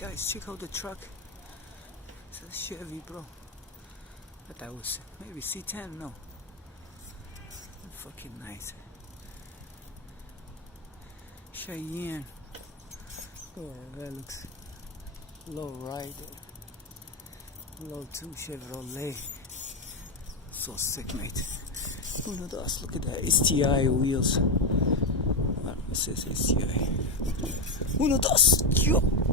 Guys, check out the truck. It's a Chevy, bro. But that was maybe C10, no. Fucking nice. Cheyenne. Oh, that looks low rider. Low 2 Chevrolet. So sick, mate. Uno dos, look at that. STI wheels. What it says STI. Uno dos, yo!